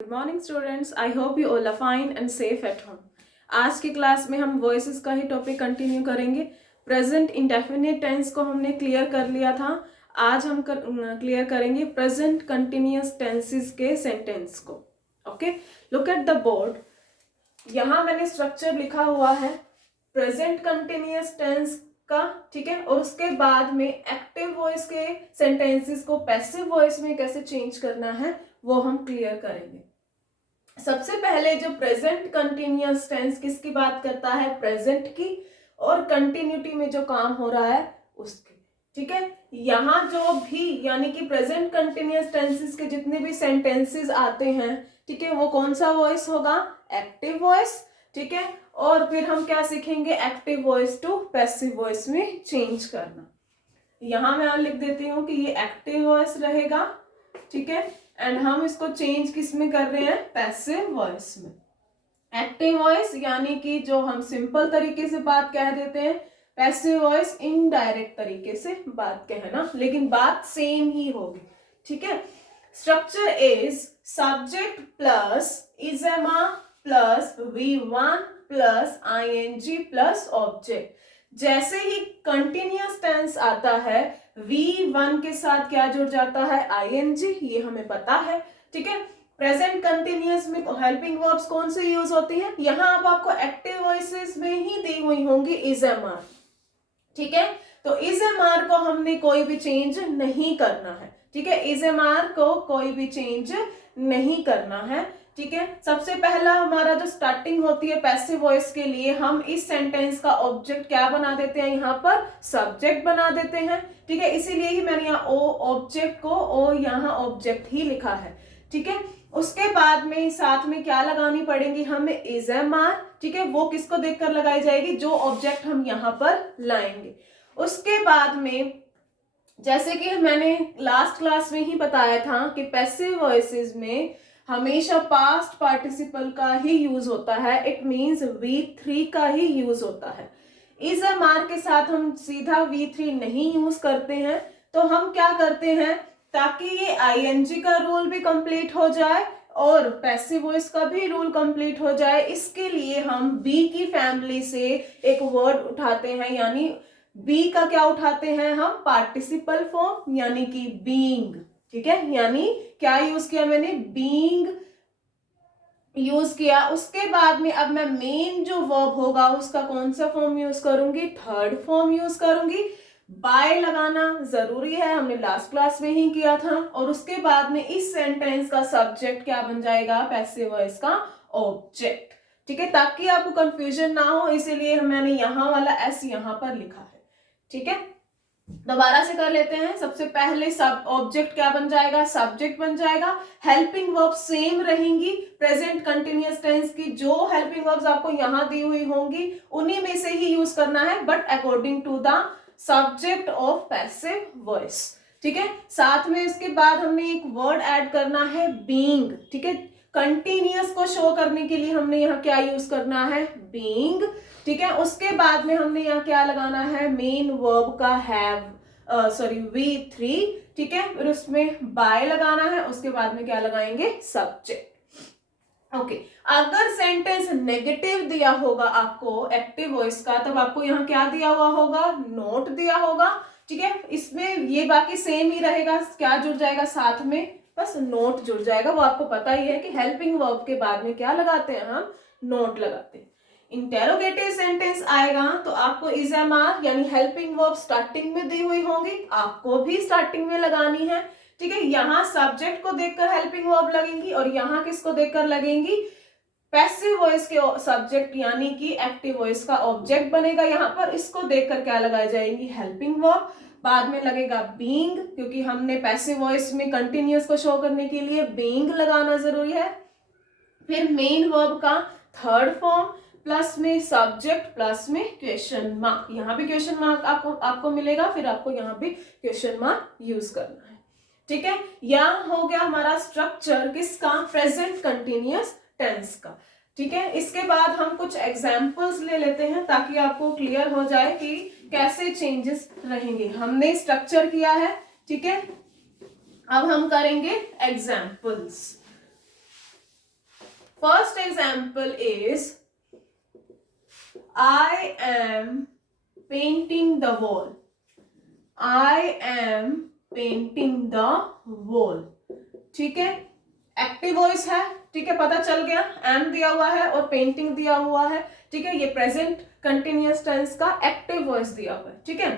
Good morning students, I hope you all are fine and safe at home. आज की class में हम voices का ही टॉपिक कंटिन्यू करेंगे। प्रेजेंट इंडेफिनिट टेंस को हमने क्लियर कर लिया था। आज हम क्लियर करेंगे प्रेजेंट कंटिन्यूअस टेंसेस के सेंटेंस को। Okay, look at the board. यहाँ मैंने स्ट्रक्चर लिखा हुआ है प्रेजेंट कंटिन्यूअस टेंस का, ठीक है। और उसके बाद में एक्टिव वॉइस के सेंटेंसेस को पैसिव वॉइस में कैसे चेंज करना है वो हम क्लियर करेंगे। सबसे पहले जो प्रेजेंट कंटिन्यूअस टेंस किसकी बात करता है, प्रेजेंट की, और कंटिन्यूटी में जो काम हो रहा है उसकी, ठीक है। यहाँ जो भी यानी कि प्रेजेंट कंटिन्यूअस टेंसेस के जितने भी सेंटेंसेस आते हैं, ठीक है, वो कौन सा वॉइस होगा, एक्टिव वॉइस, ठीक है। और फिर हम क्या सीखेंगे, active voice to passive voice में चेंज करना। यहाँ मैं लिख देती हूँ कि ये एक्टिव वॉइस रहेगा, ठीक है, एंड हम इसको चेंज किस में कर रहे हैं, पैसिव वॉइस में। एक्टिव वॉइस यानी कि जो हम सिंपल तरीके से बात कह देते हैं, पैसिव वॉइस इनडायरेक्ट तरीके से बात कहना, लेकिन बात सेम ही होगी, ठीक है। Structure is subject plus is am plus V1 plus ing plus object. जैसे ही कंटिन्यूअस टेंस आता है, V1 के साथ क्या जुड़ जाता है, ing, ये हमें पता है, ठीक है। प्रेजेंट कंटिन्यूअस में हेल्पिंग वर्ब्स कौन से यूज होती हैं, यहाँ अब आपको एक्टिव वॉइसेस में ही दी हुई होंगी इज एम आर, ठीक है। तो इज एम आर को हमने कोई भी चेंज नहीं करना है, ठीक है। इज एम आर को कोई भी चेंज नहीं करना है, ठीक है। सबसे पहला हमारा जो स्टार्टिंग होती है पैसिव वॉइस के लिए, हम इस सेंटेंस का ऑब्जेक्ट क्या बना देते हैं, यहाँ पर सब्जेक्ट बना देते हैं, ठीक है। इसीलिए ही मैंने यहाँ ओ ऑब्जेक्ट को ओ यहाँ ऑब्जेक्ट ही लिखा है, ठीक है। उसके बाद में साथ में क्या लगानी पड़ेगी हमें, इज एम आर, ठीक है। वो किसको देखकर लगाई जाएगी, जो ऑब्जेक्ट हम यहाँ पर लाएंगे। उसके बाद में जैसे कि मैंने लास्ट क्लास में ही बताया था कि पैसिव वॉइसेस में हमेशा पास्ट पार्टिसिपल का ही यूज होता है, इट मींस V3 का ही यूज होता है। इज एम आर के साथ हम सीधा V3 नहीं यूज करते हैं, तो हम क्या करते हैं, ताकि ये ing का रूल भी कंप्लीट हो जाए और पैसिव वॉइस का भी रूल कंप्लीट हो जाए, इसके लिए हम बी की फैमिली से एक वर्ड उठाते हैं, यानी बी का क्या उठाते हैं हम, पार्टिसिपल फॉर्म, यानी कि बीइंग, ठीक है। यानी क्या यूज किया मैंने, बीइंग यूज किया। उसके बाद में अब मैं मेन जो वर्ब होगा उसका कौन सा फॉर्म यूज करूंगी, थर्ड फॉर्म यूज करूंगी। बाय लगाना जरूरी है, हमने लास्ट क्लास में ही किया था। और उसके बाद में इस सेंटेंस का सब्जेक्ट क्या बन जाएगा, पैसिव वॉइस का ऑब्जेक्ट, ठीक है, ताकि आपको कंफ्यूजन ना हो, इसीलिए मैंने यहाँ वाला एस यहाँ पर लिखा है, ठीक है। दोबारा से कर लेते हैं। सबसे पहले सब ऑब्जेक्ट क्या बन जाएगा, सब्जेक्ट बन जाएगा। हेल्पिंग वर्ब सेम रहेंगी, प्रेजेंट कंटिन्यूअस टेंस की जो हेल्पिंग वर्ब्स आपको यहाँ दी हुई होंगी उन्हीं में से ही यूज करना है, but according to the subject of passive voice, ठीक है। साथ में इसके बाद हमने एक वर्ड ऐड करना है, बीइंग, ठीक है। कंटिन्यूअस को शो करने के लिए हमने यहाँ क्या यूज करना है, बीइंग, ठीक है। उसके बाद में हमने यहाँ क्या लगाना है, मेन वर्ब का हैव, V3, ठीक है। फिर उसमें बाय लगाना है, उसके बाद में क्या लगाएंगे, सब्जेक्ट। ओके, अगर सेंटेंस नेगेटिव दिया होगा आपको एक्टिव वॉइस का, तब आपको यहाँ क्या दिया हुआ होगा, नोट दिया होगा, ठीक है। इसमें ये बाकी सेम ही रहेगा, क्या जुड़ जाएगा साथ में, बस नोट जुड़ जाएगा। वो आपको पता ही है कि हेल्पिंग वर्ब के बाद में क्या लगाते हैं, हम नोट लगाते हैं। इंटेरोगेटिव सेंटेंस आएगा तो आपको इज एम आर यानी हेल्पिंग वर्ब स्टार्टिंग में दी हुई होंगी, आपको भी स्टार्टिंग में लगानी है, ठीक है। यहाँ सब्जेक्ट को देखकर हेल्पिंग वर्ब लगेंगी और यहाँ किसको देखकर लगेंगी, पैसिव वॉइस के सब्जेक्ट यानी कि एक्टिव वॉइस का ऑब्जेक्ट बनेगा यहाँ पर, इसको देखकर क्या लगाई जाएंगी, हेल्पिंग वर्ब। बाद में लगेगा बीइंग, क्योंकि हमने पैसिव वॉइस में कंटिन्यूअस को शो करने के लिए बीइंग लगाना जरूरी है। फिर मेन वर्ब का थर्ड फॉर्म, प्लस में सब्जेक्ट, प्लस में क्वेश्चन मार्क, यहाँ भी क्वेश्चन मार्क आपको मिलेगा, फिर आपको यहाँ भी क्वेश्चन मार्क यूज करना है, ठीक है। यह हो गया हमारा स्ट्रक्चर किसका, प्रेजेंट कंटिन्यूअस टेंस का, ठीक है। इसके बाद हम कुछ एग्जाम्पल्स ले लेते हैं ताकि आपको क्लियर हो जाए कि कैसे चेंजेस रहेंगे। हमने स्ट्रक्चर किया है, ठीक है। अब हम करेंगे examples. First example is I am painting the wall. I am painting the wall. ठीक है, एक्टिव वॉइस है, ठीक है, पता चल गया, एम दिया हुआ है और पेंटिंग दिया हुआ है, ठीक है, ये प्रेजेंट कंटिन्यूअस टेंस का एक्टिव वॉइस दिया हुआ है, ठीक है।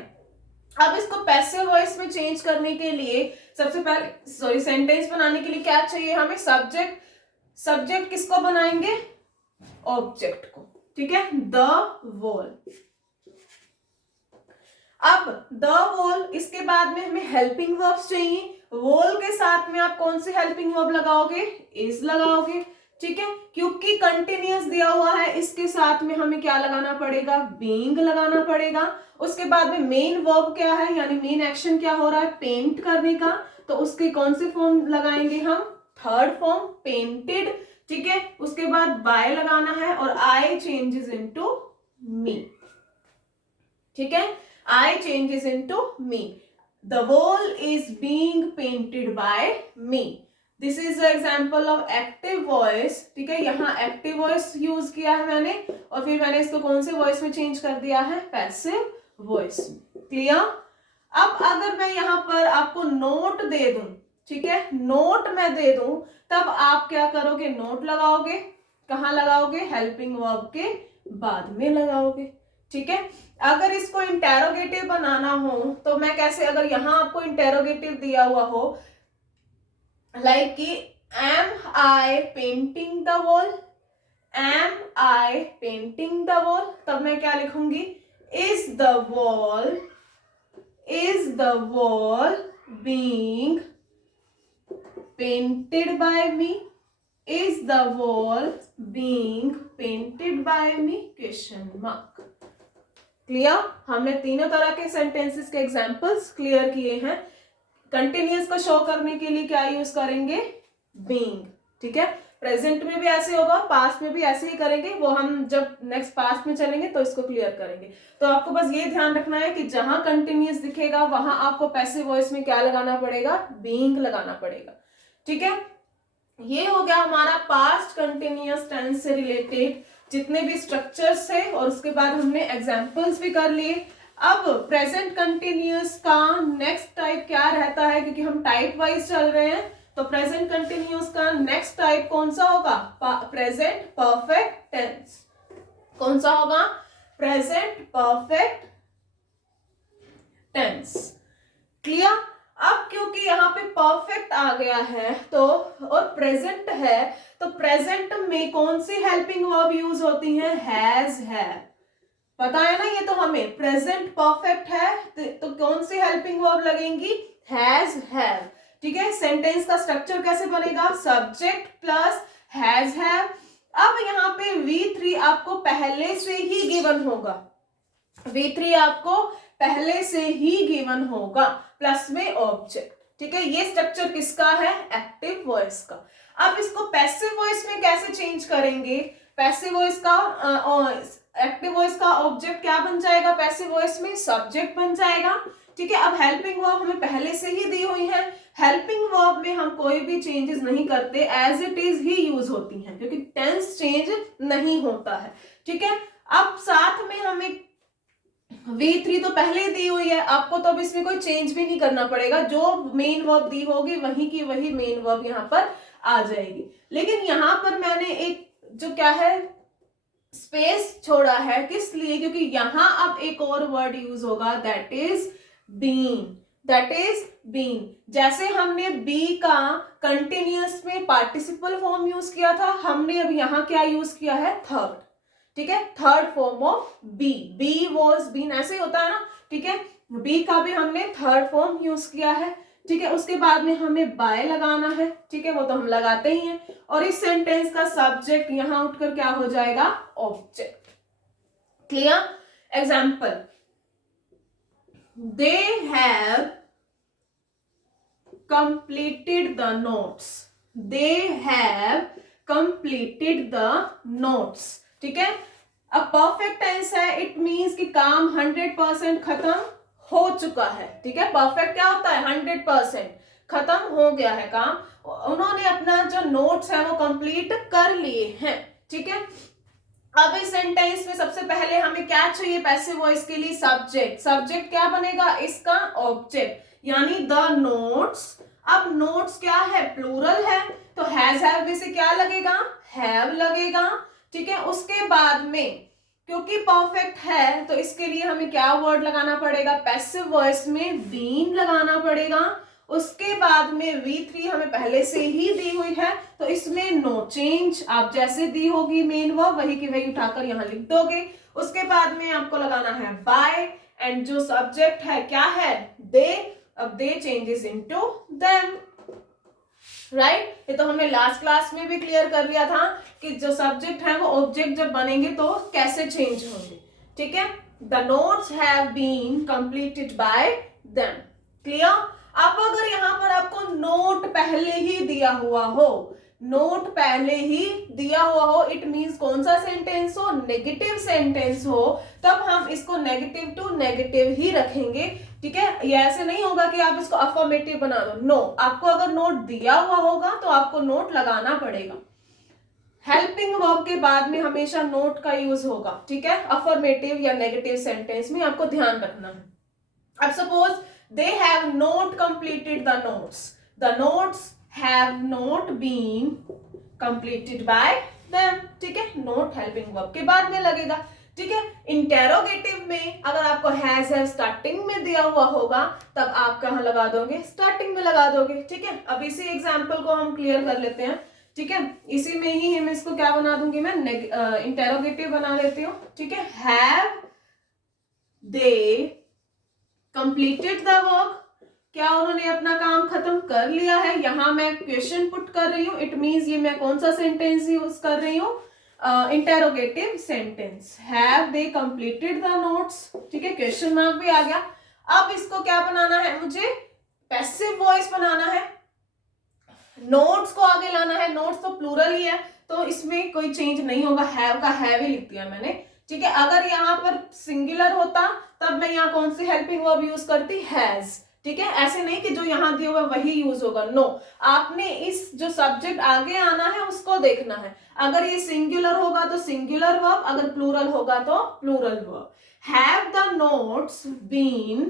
अब इसको पैसिव वॉइस में चेंज करने के लिए सबसे पहले सेंटेंस बनाने के लिए क्या चाहिए हमें, सब्जेक्ट किसको बनाएंगे, ऑब्जेक्ट को, ठीक है, द वॉल। अब द वॉल, इसके बाद में हमें हेल्पिंग वर्ब्स चाहिए। वॉल के साथ में आप कौन सी हेल्पिंग वर्ब लगाओगे, इज लगाओगे, ठीक है, क्योंकि कंटिन्यूअस दिया हुआ है, इसके साथ में हमें क्या लगाना पड़ेगा, बीइंग लगाना पड़ेगा। उसके बाद में मेन वर्ब क्या है, यानी मेन एक्शन क्या हो रहा है, पेंट करने का, तो उसके कौन से फॉर्म लगाएंगे हम, थर्ड फॉर्म, पेंटेड, ठीक है। उसके बाद बाय लगाना है और आई चेंजेस इनटू मी, ठीक है, I changes into me. The wall is being painted by me. This is example of active voice, ठीक है, यहाँ एक्टिव वॉइस यूज किया है मैंने और फिर मैंने इसको कौन से वॉइस में चेंज कर दिया है, पैसिव वॉइस। क्लियर। अब अगर मैं यहाँ पर आपको नोट दे दूं, ठीक है, नोट मैं दे दूं, तब आप क्या करोगे, नोट लगाओगे, कहाँ लगाओगे, हेल्पिंग वर्ब के बाद में लगाओगे, ठीक है। अगर इसको इंटेरोगेटिव बनाना हो तो मैं कैसे, अगर यहां आपको इंटेरोगेटिव दिया हुआ हो लाइक कि am I painting the wall, am I painting the wall, तब मैं क्या लिखूंगी, is the wall being painted by me, is the wall being painted by me, question mark। Clear. हमने तीनों तरह के सेंटेंसेस के एग्जांपल्स क्लियर किए हैं। कंटिन्यूअस को शो करने के लिए क्या यूज करेंगे, being, ठीक है, प्रेजेंट में भी ऐसे होगा, पास्ट में भी ऐसे ही करेंगे, वो हम जब नेक्स्ट पास्ट में चलेंगे तो इसको क्लियर करेंगे। तो आपको बस ये ध्यान रखना है कि जहां कंटिन्यूअस दिखेगा वहां आपको पैसिव वॉइस में क्या लगाना पड़ेगा, being लगाना पड़ेगा, ठीक है। ये हो गया हमारा पास्ट कंटिन्यूअस टेंस से रिलेटेड जितने भी स्ट्रक्चर्स है, और उसके बाद हमने एग्जांपल्स भी कर लिए। अब प्रेजेंट कंटिन्यूअस का नेक्स्ट टाइप क्या रहता है, क्योंकि हम टाइप वाइज चल रहे हैं, तो प्रेजेंट कंटिन्यूअस का नेक्स्ट टाइप कौन सा होगा, प्रेजेंट परफेक्ट टेंस। कौन सा होगा, प्रेजेंट परफेक्ट टेंस। क्लियर। अब क्योंकि यहाँ पे परफेक्ट आ गया है तो और प्रेजेंट है, तो प्रेजेंट में कौन सी हेल्पिंग वर्ब यूज होती है, हैज, हैव, पता है ना ये तो हमें। प्रेजेंट परफेक्ट है तो कौन सी हेल्पिंग वर्ब लगेंगी, हैज, हैव, ठीक है। सेंटेंस का स्ट्रक्चर कैसे बनेगा, सब्जेक्ट प्लस हैज, हैव। अब यहाँ पे V3 आपको पहले से ही गिवन होगा, V3 आपको पहले से ही गिवन होगा, प्लस में ऑब्जेक्ट, ठीक है। ये स्ट्रक्चर किसका है, एक्टिव वॉइस का। अब इसको पैसिव वॉइस में कैसे चेंज करेंगे, पैसिव वॉइस का एक्टिव वॉइस का ऑब्जेक्ट क्या बन जाएगा, पैसिव वॉइस में सब्जेक्ट बन जाएगा, ठीक है। अब हेल्पिंग वर्ब हमें पहले से ही दी हुई है, हेल्पिंग वर्ब में हम कोई भी चेंजेस नहीं करते, एज इट इज ही यूज होती हैं, क्योंकि टेंस चेंज नहीं होता है, ठीक है। अब साथ में हमें V3 तो पहले दी हुई है, आपको तो अब इसमें कोई चेंज भी नहीं करना पड़ेगा, जो मेन वर्ब दी होगी वही की वही मेन वर्ब यहाँ पर आ जाएगी। लेकिन यहाँ पर मैंने एक जो क्या है स्पेस छोड़ा है, किस लिए, क्योंकि यहाँ अब एक और वर्ड यूज होगा, that is being, that is being. जैसे हमने बी का कंटिन्यूअस में पार्टिसिपल फॉर्म यूज किया था, हमने अब यहाँ क्या यूज किया है, थर्ड, ठीक है, third form of be, be was been, ऐसे होता है ना, ठीक है। बी का भी हमने थर्ड फॉर्म यूज किया है, ठीक है। उसके बाद में हमें बाय लगाना है, ठीक है, वो तो हम लगाते ही हैं, और इस सेंटेंस का सब्जेक्ट यहां उठकर क्या हो जाएगा, object. Clear. Example, they have completed the notes, they have completed the notes, ठीक है। अब परफेक्ट टेंस है, इट मींस कि काम 100% खत्म हो चुका है, ठीक है। परफेक्ट क्या होता है, 100% खत्म हो गया है काम, उन्होंने अपना जो नोट्स है वो कंप्लीट कर लिए हैं, ठीक है। अब इस सेंटेंस में सबसे पहले हमें क्या चाहिए पैसिव वॉइस के लिए, सब्जेक्ट। सब्जेक्ट क्या बनेगा इसका, ऑब्जेक्ट, यानी द नोट्स। अब नोट्स क्या है, प्लूरल है, तो हैव में से क्या लगेगा, हैव लगेगा, ठीक है। उसके बाद में क्योंकि परफेक्ट है तो इसके लिए हमें क्या वर्ड लगाना पड़ेगा, पैसिव वॉइस में बीन लगाना पड़ेगा। उसके बाद में V3 हमें पहले से ही दी हुई है तो इसमें नो चेंज, आप जैसे दी होगी मेन वर्ब वही की वही उठाकर यहां लिख दोगे। उसके बाद में आपको लगाना है बाय, एंड जो सब्जेक्ट है क्या है, दे। अब दे चेंजेस इनटू देम, राइट। ये तो हमने लास्ट क्लास में भी क्लियर कर लिया था कि जो सब्जेक्ट है वो ऑब्जेक्ट जब बनेंगे तो कैसे चेंज होंगे, ठीक है। The notes have been completed by them, clear. अब अगर यहाँ पर आपको नोट पहले ही दिया हुआ हो, नोट पहले ही दिया हुआ हो, इट मींस कौन सा सेंटेंस हो, नेगेटिव सेंटेंस हो, तब हम इसको नेगेटिव टू नेगेटिव ही रखेंगे, ठीक है। ये ऐसे नहीं होगा कि आप इसको अफर्मेटिव बना दो, नो। आपको अगर नोट दिया हुआ होगा तो आपको नोट लगाना पड़ेगा। हेल्पिंग वर्ब के बाद में हमेशा नोट का यूज होगा, ठीक है, अफर्मेटिव या नेगेटिव सेंटेंस में, आपको ध्यान रखना है। अब suppose they have not completed the notes, the notes have not been completed by them, ठीक है। नोट हेल्पिंग वर्ब के बाद में लगेगा, ठीक है। इंटेरोगेटिव में अगर आपको हैज है स्टार्टिंग में दिया हुआ होगा तब आप कहां लगा दोगे, स्टार्टिंग में लगा दोगे, ठीक है। अब इसी एग्जांपल को हम क्लियर कर लेते हैं, ठीक है। इसी में ही हम इसको क्या बना दूंगी मैं, इंटेरोगेटिव बना लेती हूँ, ठीक है। Have they completed the work, क्या उन्होंने अपना काम खत्म कर लिया है। यहां मैं क्वेश्चन पुट कर रही हूं, इट मींस ये मैं कौन सा सेंटेंस यूज कर रही हूं, interrogative sentence. Have they completed the notes, ठीक है, क्वेश्चन मार्क भी आ गया। अब इसको क्या बनाना है, मुझे पैसिव वॉइस बनाना है, नोट्स को आगे लाना है। नोट्स तो प्लूरल ही है तो इसमें कोई चेंज नहीं होगा, हैव का हैव ही लिख दिया मैंने, ठीक है। अगर यहाँ पर सिंगुलर होता तब मैं यहाँ कौन सी हेल्पिंग वर्ब यूज करती, हैज, ठीक है। ऐसे नहीं कि जो यहाँ दिया हुआ वही यूज होगा, नो। आपने इस जो सब्जेक्ट आगे आना है उसको देखना है। अगर ये सिंगुलर होगा तो सिंगुलर वर्ब, अगर प्लूरल होगा तो plural verb. Have the notes been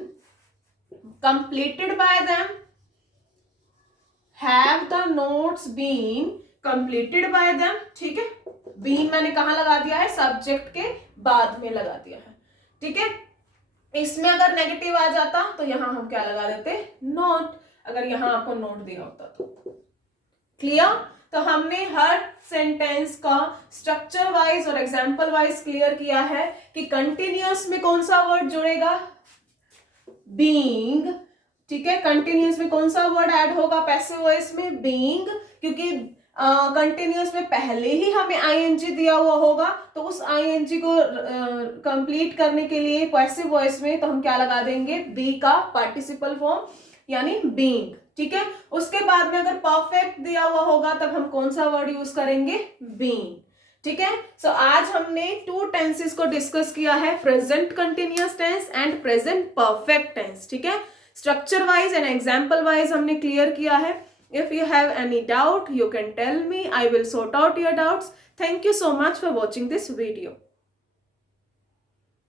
completed by them, have the notes been completed by them, ठीक है। बीन मैंने कहां लगा दिया है, सब्जेक्ट के बाद में लगा दिया है, ठीक है। इसमें अगर नेगेटिव आ जाता तो यहां हम क्या लगा देते, नोट, अगर यहां आपको नोट दिया होता तो, क्लियर। तो हमने हर सेंटेंस का स्ट्रक्चर वाइज और एग्जाम्पल वाइज क्लियर किया है कि कंटिन्यूअस में कौन सा वर्ड जुड़ेगा, बीइंग, ठीक है। कंटिन्यूअस में कौन सा वर्ड ऐड होगा पैसिव वॉइस में, बीइंग, क्योंकि कंटिन्यूअस में पहले ही हमें आईएनजी दिया हुआ होगा तो उस आईएनजी को कंप्लीट करने के लिए पैसिव वॉइस में तो हम क्या लगा देंगे, बी का पार्टिसिपल फॉर्म यानी बीइंग, ठीक है। उसके बाद में अगर परफेक्ट दिया हुआ होगा तब हम कौन सा वर्ड यूज करेंगे, बीइंग, ठीक है। सो आज हमने 2 टेंसेस को डिस्कस किया है, present continuous tense and present perfect tense, ठीक है। Structure wise and example wise हमने क्लियर किया है। If you have any doubt, you can tell me. I will sort out your doubts. Thank you so much for watching this video.